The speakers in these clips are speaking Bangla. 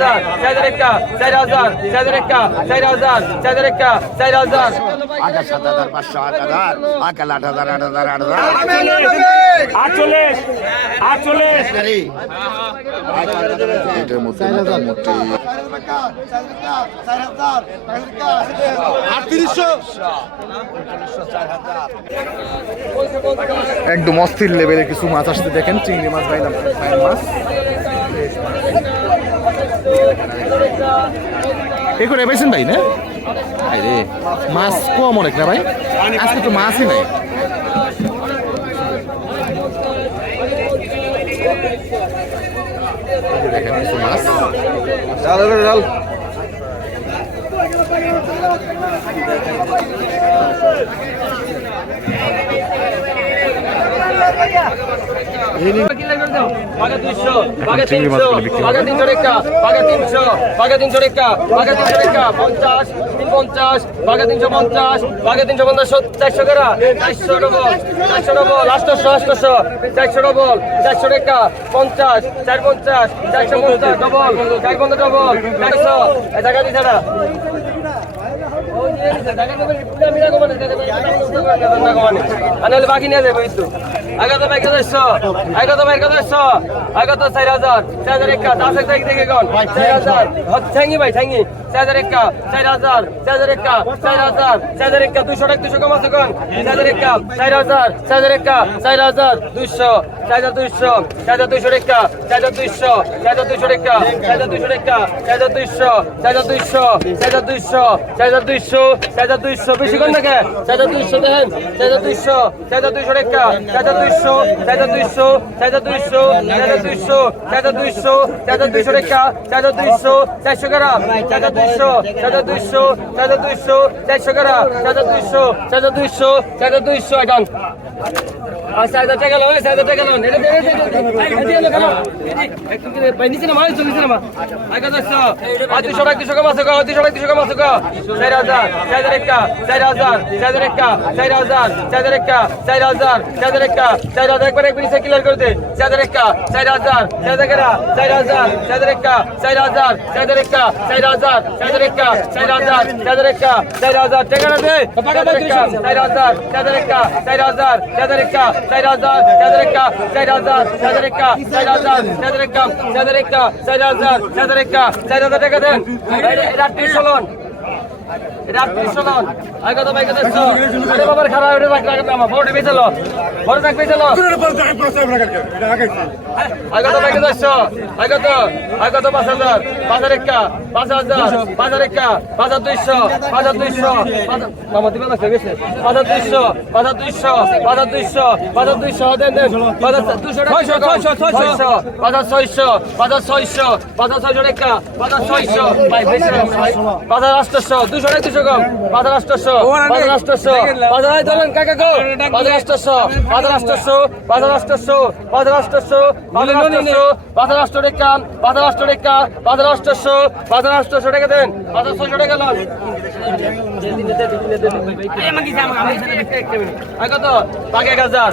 চার একটা চার হাজার চার একটা চার হাজার চার একটা চার হাজার আগে সাত হাজার পাঁচশো আট হাজার আকাল আট হাজার আট হাজার আট হাজার। আটচল্লিশ আটচল্লিশ। এটার মধ্যে মোটামুটি একদম অস্থির লেভেলে কিছু মাছ আসতে দেখেন চিংড়ি মাছ পাইলাম ফাইন মাছ। এ করে পাইছেন ভাই না? আরে মাছ কম অনেক না ভাই? আজকে তো মাছই নাই। দেখেন কিছু মাছ বাঘা তিনশো পঞ্চাশ তিন পঞ্চাশ বাঘা তিনশো পঞ্চাশ বাঘা তিনশো পঞ্চাশ চারশো করা চারশো ডবল চারশো ডবল আটশো আটশো চারশো ডবল চারশো রেখা পঞ্চাশ চার পঞ্চাশ চারশো পঞ্চাশ ডবল চার পঞ্চাশ ডবল চারশো টাকা দিছে না। আনালে বাকি নিয়ে যাবে কিন্তু আগত বাইক বাইক যাচ্ছ আগত চার হাজার চার হাজার একা দশ এক তারিখ থেকে কোন চার হাজার ঠ্যাঙ্গি ভাই ঠ্যাঙ্গি চার হাজার একা চার হাজার চার হাজার একা চার হাজার চার হাজার একা দুশো টাকা দুশো কম আছে কোন চার হাজার একা চার হাজার চার হাজার একা চার হাজার দুইশো চার হাজার দুইশো চার হাজার দুইশো রেখা চার হাজার দুইশো চার হাজার দুইশো রেখা চার হাজার দুইশো রেখা চার হাজার দুইশো চার হাজার দুইশো চার হাজার চার হাজার দুইশো চার হাজার দুইশো বেশি কোন দেখে চার হাজার দুইশো দেখেন চার হাজার দুইশো চার হাজার দুইশো রেখা চার হাজার দুইশো চার হাজার দুইশো চার হাজার দুইশো হাজার দুইশো হাজার দুইশো হাজার দুইশো রেখা হাজার দুইশো, চারশো গ্রাম হাজার দুইশো হাজার দুইশো হাজার দুইশো, চারশো গ্রাম হাজার দুইশো হাজার দুইশো হাজার দুইশো এটা চার হাজার চার হাজার একটা চার হাজার চার হাজার একটা চার হাজার চার হাজার একটা চার হাজার চার হাজার একটা চার হাজার আরে বাবার খারাপ রাখ রাখ আমার বড় বড় পাঁচ হাজার পাঁচ হাজার পাঁচ হাজার পাঁচ হাজার পাঁচ হাজার দুইশো পাঁচ হাজার দুইশো মামা দিবে গেছে পাঁচ হাজার দুইশো পাঁচ হাজার দুইশো পাঁচ হাজার দুইশো পাঁচ হাজার দুইশো দেন দেন পাঁচ হাজার দুইশো ছয়শো ছয়শো ছয়শো পাঁচ হাজার ছয়শো পাঁচ হাজার ছয়শো পাঁচ হাজার ছয়শো একটা পাঁচ হাজার ছয়শো ভাই বেশি না ভাই পাঁচ হাজার আটশো দুশো টাকা দুশো কম পাঁচ হাজার আটশো পাঁচ হাজার আটশো পাঁচ হাজার ধরেন কাকা গো পাঁচ হাজার আটশো পাঁচ হাজার আটশো পাঁচ হাজার আটশো পাঁচ হাজার আটশো পাঁচ হাজার আটশো পাঁচ হাজার আটশো টাকা পাঁচ হাজার আটশো টাকা পাঁচ হাজার আটশো পাঁচ হাজার আটশো টাকা দেন পাঁচ হাজার টাকা লন। কত? পাকে এক হাজার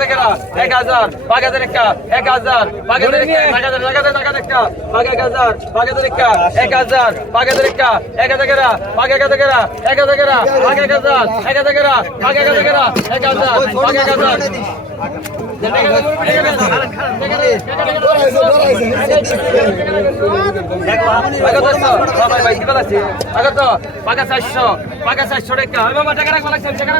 থেকে এক হাজার এক হাজার থেকে এক হাজার দেখা পাকে এক হাজার পাকে থেকে এক হাজার পাকে থেকে এক হাজার টাকা পাকে এক হাজার টাকা এক হাজার এক হাজার এক হাজার এক হাজার টাকা এক হাজার এক হাজার।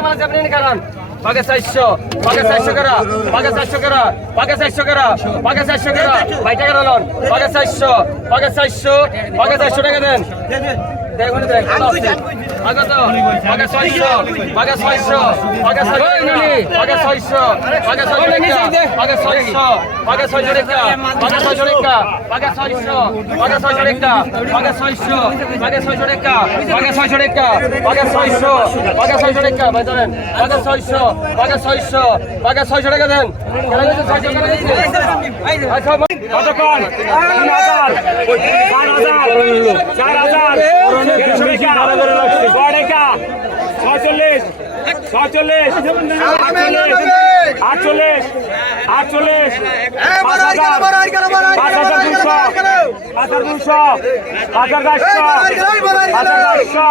লাগছে আপনি কারণ পাকা চারশো পাকা চারশো করা পাকা চারশো করা পাকা চারশো করা পাকা করা ভাই টাকা লন পাকা চারশো পাকা চারশো পাকা টাকা দেন কতক্ষণ চার হাজার। ছয়চল্লিশ ছয়চল্লিশ আটচল্লিশ আটচল্লিশ আটচল্লিশ পাঁচ হাজার পাঁচ হাজার দুশো পাঁচ হাজার দুশো পাঁচ হাজার চারশো পাঁচ হাজার চারশো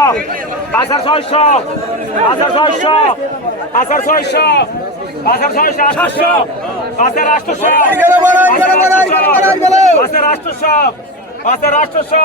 পাঁচ হাজার ছয়শো পাঁচ হাজার ছয়শো পাঁচ হাজার ছয়শো পাঁচ হাজার ছয়শো আটশো পাঁচ হাজার আটশো পাঁচ হাজার আটশো পাঁচ হাজার আটশো পাঁচ হাজার আটশো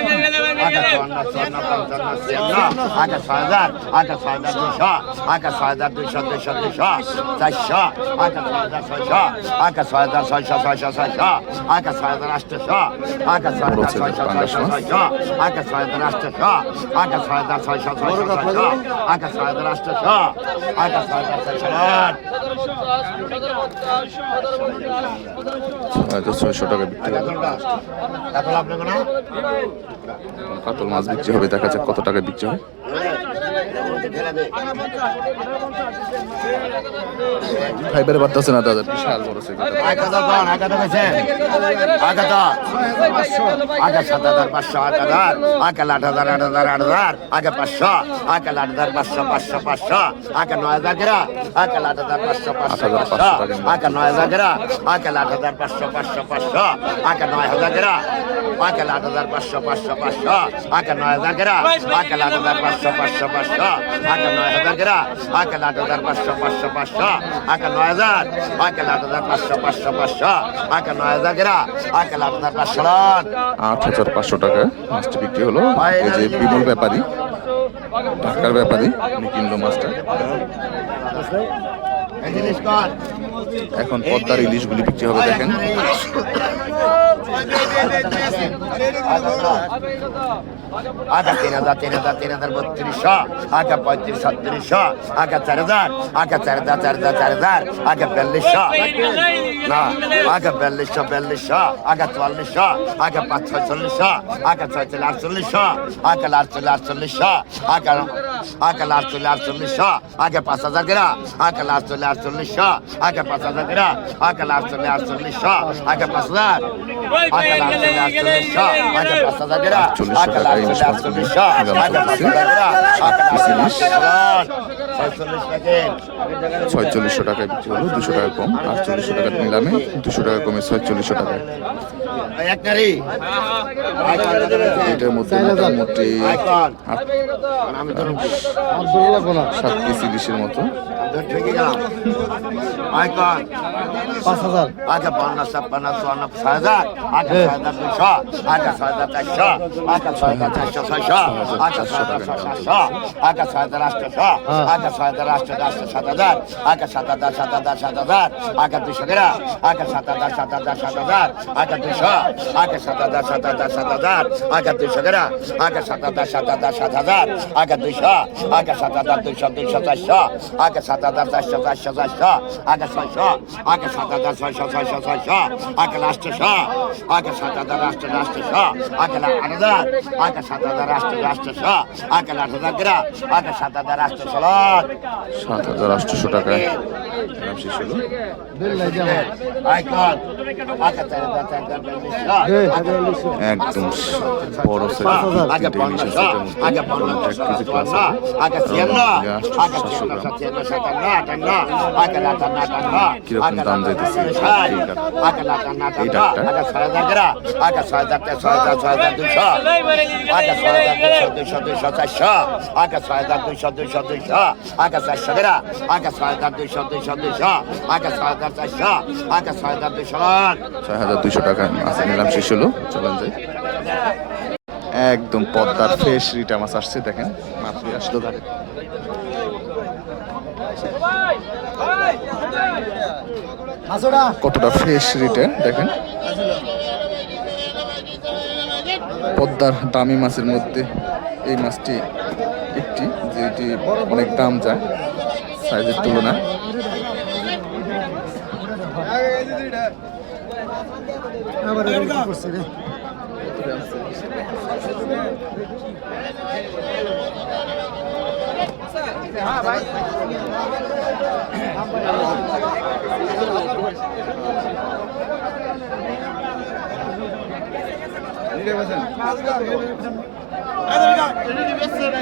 আগে ছয় হাজার আগে ছয় হাজার দুশো আগে ছয় হাজার দুশো দুশো দুশো চারশো আগে ছয় হাজার ছয়শো আগে ছয় হাজার ছয়শো ছয়শো ছয়শো আগে ছয় হাজার আটশো আগে ছয় হাজার ছয়শো ছয়শো ছয়শো আগে ছয় হাজার আটশো আগে ছয় হাজার ছয়শো ছয়শো ছয়শো আগে ছয় হাজার আটশো আগে ছয় হাজার ছয়শো হয়তো টাকা কাতল মাছ বিক্রি হবে, দেখা যাক কত টাকা বিক্রি হয়। ফাইবারে বাড়তেছে না দাদা বিশাল বড় আগে পাঁচশো, আগে আট হাজার আগে আট হাজার, পাঁচশো। আট হাজার পাঁচশো নয় হাজার গেরা আট হাজার পাঁচশো পাঁচশো পাঁচশো নয় হাজার গেরা আট হাজার পাঁচশো পাঁচশো পাঁচশো নয় হাজার গেরা আগে আট হাজার পাঁচশো পাঁচশো পাঁচশো নয় হাজার গেরা আগে আট হাজার পাঁচশো পাঁচশো পাঁচশো নয় হাজার আট হাজার পাঁচশো পাঁচশো পাঁচশো নয় হাজার গেরা আগে আট হাজার পাঁচশো আট হাজার পাঁচশো টাকা মাছটা বিক্রি হলো এই যে বিমল ব্যাপারী ঢাকার ব্যাপারী কিনলো মাছটা এখন পদ্মার ইলিশগুলি বিক্রি হবে, দেখেন। আগে তিন হাজার তিন হাজার তিন হাজার বত্রিশশো, আগে পঁয়ত্রিশ, ছত্রিশশো, আগে চার হাজার, আগে চার হাজার চার হাজার চার হাজার, আগে বিয়াল্লিশশো। না, আগে বিয়াল্লিশশো বিয়াল্লিশশো, আগে চুয়াল্লিশশো, আগে পাঁচ ছয়চল্লিশশো আগে ছয়চল্লিশ আটচল্লিশশো, আগে আটচল্লিশ আটচল্লিশশো, আগে আগে আটচল্লিশ আটচল্লিশশো আগে পাঁচ হাজার গেরা আগে আটচল্লিশ আটচল্লিশশো আগে পাঁচ হাজার গেরা আগে আটচল্লিশ আটচল্লিশশো আগে পাঁচ হাজার আগে আটচল্লিশ আটচল্লিশশো আগে পাঁচ হাজার গেরা আগে আটচল্লিশ আটচল্লিশশো আগে পাঁচ হাজার গেরা প্যাকেট ছয়চল্লিশশো টাকায় বিক্রি হলো দুশো টাকা কম আটচল্লিশশো টাকার নিলামে দুশো টাকা কমে ছয়চল্লিশশো টাকায়। এটার মধ্যে মোটামুটি সাত পিস ইলিশের মতো। পাঁচ হাজার। আগে বান্ন ছাপ্পান্ন চুয়ান্ন ছয় হাজার। আগে ছয় হাজার দুশো আগে ছয় হাজার চারশো। আগে ছয় হাজার চারশো ছয়শো। আগে ছয় হাজার সাতশো আগে ছয় হাজার আটশোশো আগে ছয় হাজার আটশো আটশো সাত হাজার। আগে সাত হাজার সাত হাজার সাত হাজার। আগে দুশো গেরা আগে সাত হাজার সাত হাজার সাত হাজার। আগে দুশো আগে সাত হাজার সাত হাজার সাত হাজার। আগে দুশো গেরা আগে সাত হাজার সাত হাজার সাত হাজার। আগে দুশো আগে সাত হাজার দুশো দুশো চারশো আগে সাত হাজার চারশো চারশো চারশো আগে ছয়শো আগে সাত হাজার ছয়শো ছয়শো ছয়শো আগে রাষ্ট্রশো আগে সাত হাজার রাষ্ট্র রাষ্ট্রশো আগে আট হাজার আগে সাত হাজার রাষ্ট্র রাষ্ট্রশো আগে আট হাজার গেরা আগে সাত হাজার রাষ্ট্র সলট সাত হাজার শেষ হলো? একদম বড় আগে পঞ্চাশ আগে পঞ্চাশ কীরকম দাম এই ডাকটা? ছয় হাজার গেরা আগে ছয় হাজার ছয় হাজার ছয় হাজার দুশো আগে ছয় হাজার দুশো দুশো দুশো চারশো আগে ছয় হাজার দুশো দুশো দুশো আগে চারশো গেরা আগে ছয় হাজার দুশো দুশো দুশো আগে ছয় হাজার চারশো আগে ছয় হাজার দুশো ছয় হাজার দুশো টাকা আছে নিলাম শেষ হলো চলেন যাই একদম পদ্মার ফ্রেশ রিটা মাছ আসছে দেখেন। মাত্র আসলো ধারে। কতটা ফ্রেশ রিটে দেখেন। পদ্মার দামি মাছের মধ্যে এই মাছটি একটি যেটি অনেক দাম যায় সাইজের তুলনা আবার এদিকে কি করছে রে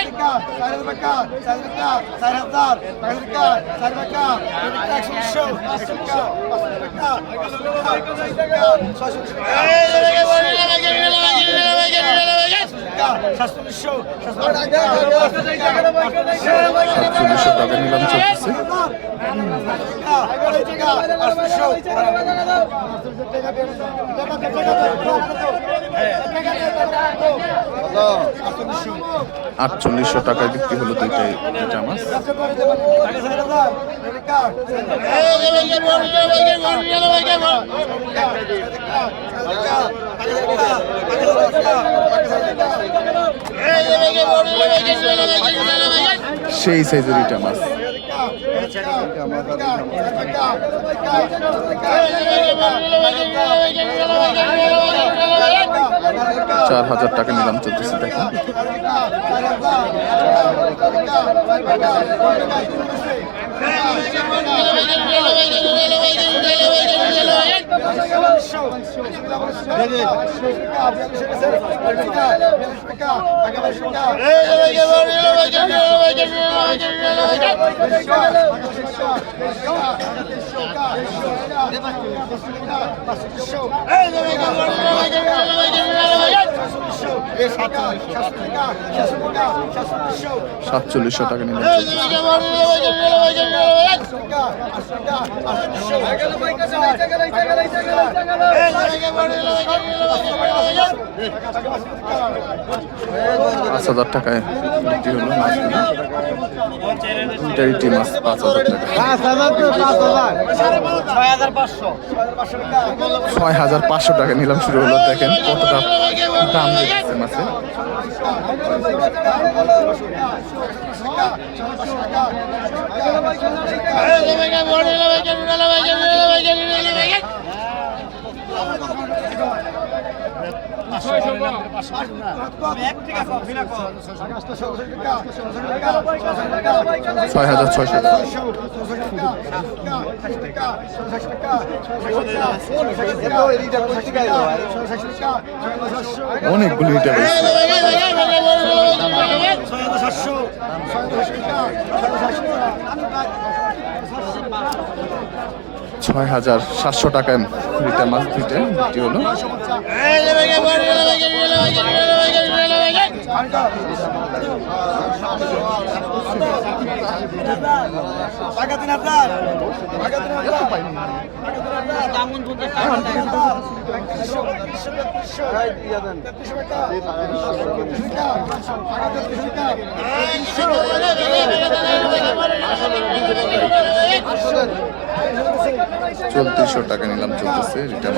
سرمكار سعد المكار سعد الدار سعد الدار سعد الدار سعد المكار اكشن الشو اكشن الشو اكشن الشو আটচল্লিশশো টাকায় বিক্রি হলো দুইটা সেই সাইজের ইটা মাছ। চার হাজার টাকা নিলাম চলতেছে দেখেন। সাতচল্লিশশো টাকা নিলাম চলতেছে পাঁচ হাজার টাকায় বিক্রি হলো মাছগুলো মাছ পাঁচ হাজার টাকা। ছয় হাজার পাঁচশো টাকা নিলাম শুরু হলো। দেখেন কতটা দাম দিচ্ছে মাছে। ছয় হাজার ছয়শো টাকা অনেকগুলো ইটা রয়েছে ছয় হাজার সাতশো টাকায় দুইটা মাছ দুইটা বিক্রি হলো। চৌত্রিশশো টাকা নিলাম চলতেছে রিটার্ন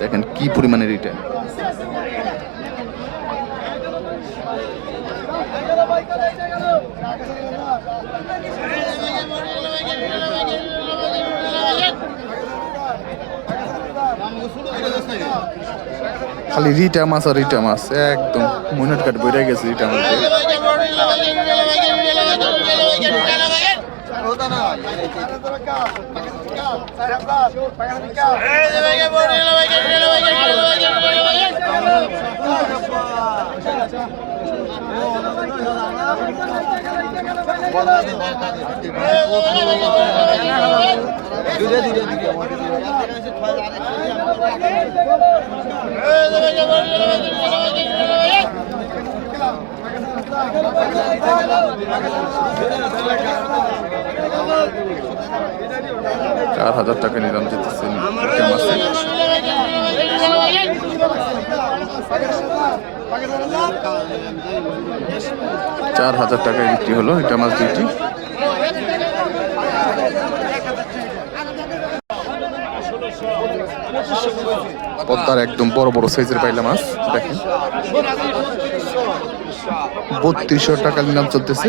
দেখেন কি পরিমাণে রিটা খালি রিটা মাছ আর রিটা মাছ একদম মইনট কাট বইরা গেছে রিটা মাছ চার হাজার টাকা নিলাম মাছে চার হাজার টাকায় বিক্রি হলো এটা মাছ দুইটি। পদ্মার একদম বড় বড় সাইজের পাইলা মাছ, দেখেন। বত্রিশশো টাকা নিলাম চলতেছে।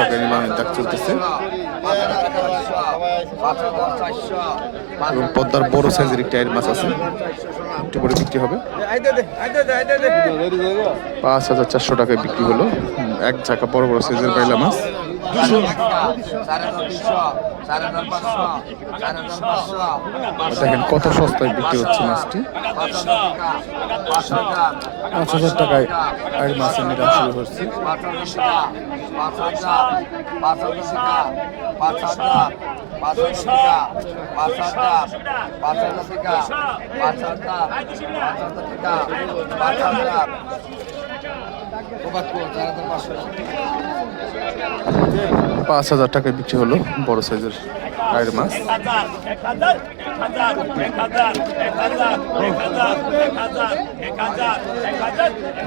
টাকা নিলাম ডাক চলতেছে। এবং পদ্মার বড় সাইজের একটি আইল মাছ আছে। একটু পরে বিক্রি হবে। পাঁচ হাজার চারশো টাকায় বিক্রি হলো। এক ঝাঁকা বড় বড় সাইজের পাইলা মাছ। দেখেন কত সস্তায় বিক্রি হচ্ছে মাছটি পাঁচ হাজার টাকায় আইল মাছের নিলাম শুরু হচ্ছে পাঁচ হাজার টাকায় বিক্রি হলো বড় সাইজের আইল মাছ।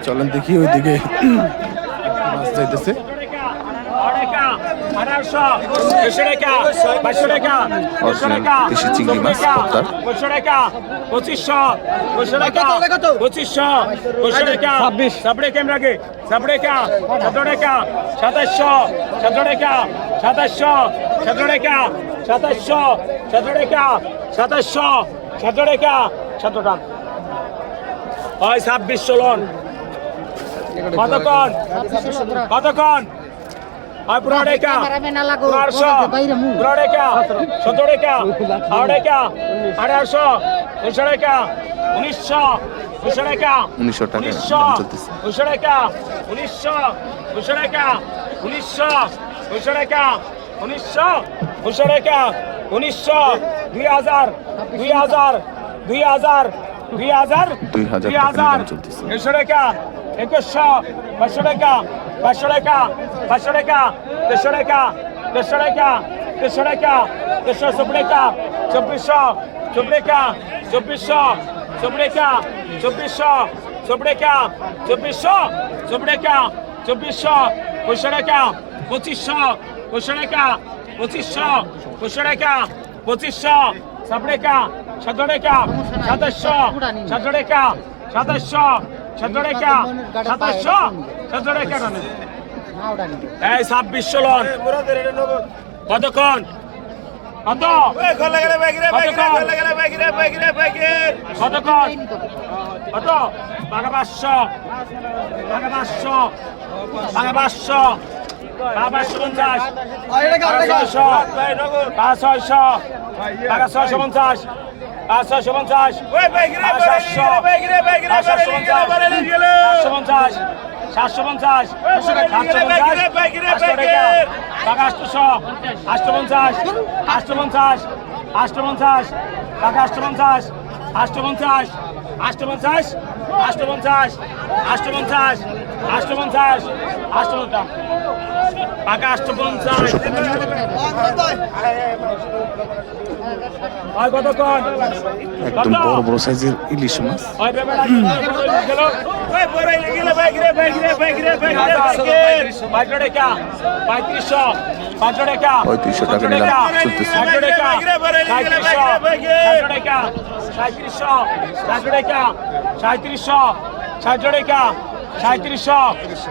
চলেন দেখি ওইদিকে মাছ যাইতেছে। Original দেশি চিংড়ি মাছ, পদ্মার। পঁচিশশো পঁচিশশো টাকা পঁচিশশো পঁচিশশো টাকা ছাব্বিশ। সাবড়ে কেম রাখে সাবড়ে কা সতেরো টাকা সাতাশশো সতেরো টাকা সাতাশশো সতেরো টাকা সাতাশশো সতেরো টাকা সাতাশশো সতেরো টাকা সতেরো টাকা। হয় ছাব্বিশশো লোন কতক্ষণ কতক্ষণ হয় পনেরো টাকা পনেরোশো পনেরো টাকা সতেরো টাকা আড়াই টাকা আড়াইশো উনিশশো টাকা উনিশশো উনিশশো টাকা উনিশশো টাকা উনিশশো টাকা উনিশশো উনিশশো টাকা উনিশশো উনিশশো টাকা উনিশশো উনিশশো টাকা উনিশশো দুই হাজার দুই হাজার দুই হাজার দুই হাজার দুই হাজার দাম চলতেছে। দেড়শো টাকা একুশশো পাঁচশো টাকা পাঁচশো টাকা পাঁচশো টাকা, দেড়শো টাকা দেড়শো টাকা দেড়শো টাকা, দেড়শো চব্বিশ টাকা, চব্বিশশো, চব্বিশ টাকা, চব্বিশশো, চব্বিশ টাকা, চব্বিশশো, চব্বিশ টাকা, চব্বিশশো, চব্বিশ টাকা, চব্বিশশো, পঁচিশশো টাকা, পঁচিশশো পঁচিশশো টাকা, পঁচিশশো পঁচিশশো টাকা, পঁচিশশো চব্বিশ টাকা সাতাশশো টাকা, সাতাশশো সতেরো টাকা সাতাশশো সতেরো টাকা এই ছাব্বিশশো লন। কতক্ষণ? কত? কতক্ষণ? কত? বাঘা পাঁচশো বাঘা পাঁচশো বাঘা পাঁচশো পাঁচশো পঞ্চাশ বাঘা ছয়শো বাঘা ছয়শো পঞ্চাশ। ছয়শো পঞ্চাশ সাতশো পঞ্চাশ সাতশো পঞ্চাশ আটশো টাকা আটশোশো আটশো পঞ্চাশ আটশো পঞ্চাশ আটশো পঞ্চাশ টাকা আটশো পঞ্চাশ আটশো পঞ্চাশ আটশো পঞ্চাশ আটশো পঞ্চাশ আটশো পঞ্চাশ আটশো পঞ্চাশ আটশো পঞ্চাশ টাকা আটশো পঞ্চাশ হয় একদম বড় বড় সাইজের ইলিশ মাছ হয় পঁয়ত্রিশশো টাকা নিলাম সাঁত্রিশশো সাঁত্রিশশো সাঁত্রিশশো সাঁত্রিশশো,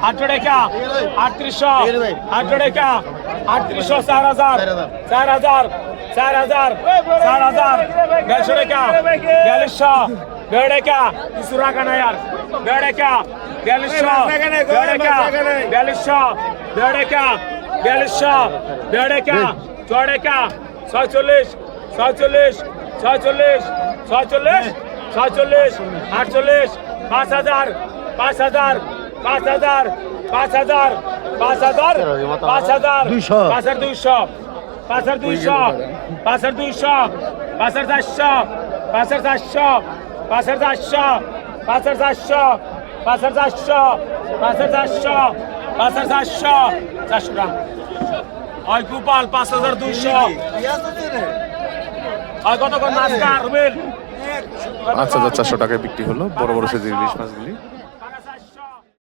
আটশো টাকা, আটত্রিশশো, আটশো টাকা, আটত্রিশশো, চার হাজার চার হাজার চার হাজার চার হাজার, দেড়শো টাকা বিয়াল্লিশশো দেড় টাকা, কিছু রাখা নাই আর। দেড় টাকা বিয়াল্লিশশো দেড় টাকা বিয়াল্লিশশো দেড় টাকা বিয়াল্লিশশো দেড় টাকা, ছয় টাকা, ছয়চল্লিশ ছয়চল্লিশ ছয়চল্লিশ ছয়চল্লিশ ছয়চল্লিশ, আটচল্লিশ, পাঁচ হাজার পাঁচ হাজার পাঁচ হাজার পাঁচ হাজার পাঁচ হাজার পাঁচ হাজার দুইশো। পাঁচ হাজার দুইশো পাঁচ হাজার দুইশো পাঁচ হাজার দুইশো পাঁচ হাজার চারশো পাঁচ হাজার চারশো পাঁচ হাজার চারশো পাঁচ হাজার চারশো পাঁচ হাজার চারশো পাঁচ হাজার চারশো পাঁচ হাজার চারশো চারশো টাকা হয় গোপাল পাঁচ হাজার দুইশো হয় কত করে নাচকার রুবেল পাঁচ হাজার চারশো টাকায় বিক্রি হলো বড় বড় সাইজের ইলিশ মাছগুলি